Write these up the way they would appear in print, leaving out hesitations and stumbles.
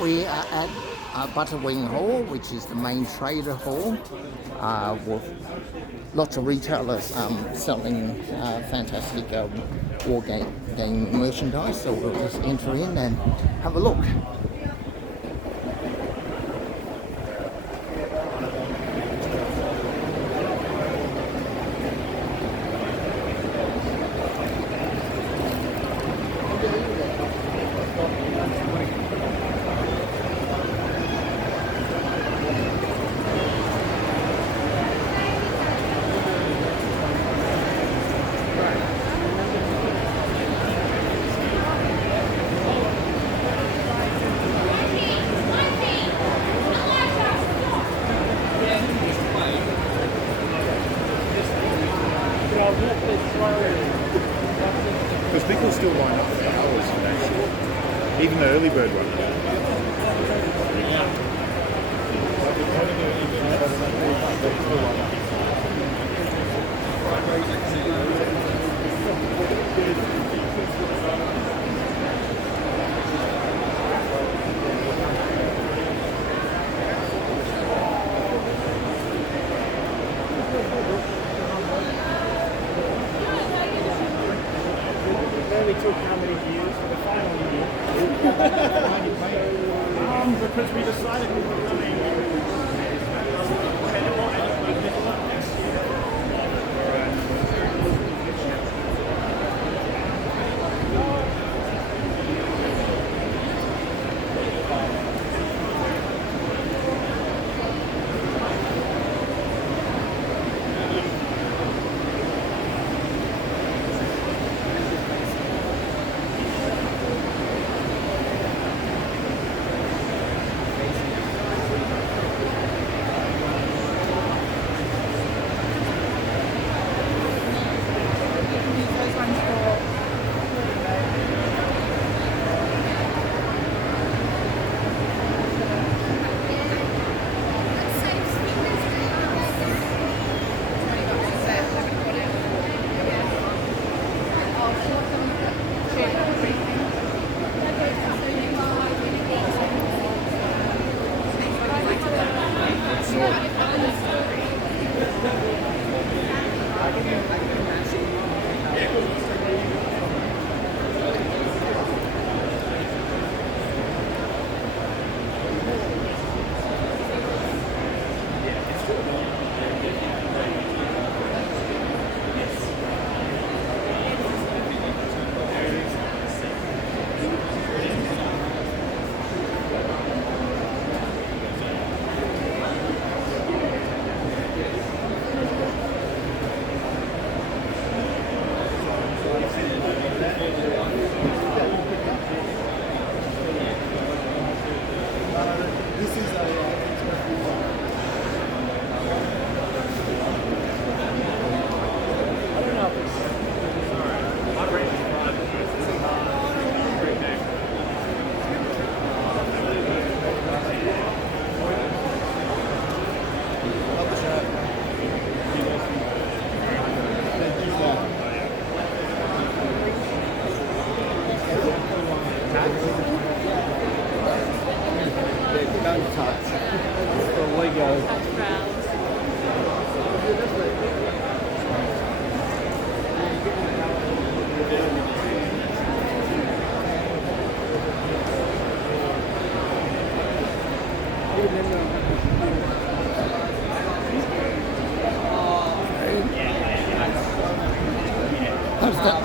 We are at Budawang Hall, which is the main trader hall, with lots of retailers selling fantastic war game merchandise. So we'll just enter in and have a look. Because people still line up for hours in that shop. Even the early bird one. We took how many years for the final year? Because we decided we were running next year. Don't touch. The Lego.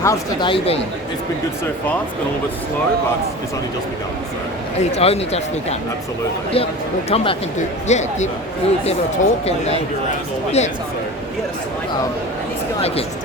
How's the day been? It's been good so far. It's been a little bit slow, but it's only just begun. So It's only just begun. absolutely. Yep, we'll come back and do. Yeah, we'll give a talk and. Be around all Yeah. weekend. So. Thank you.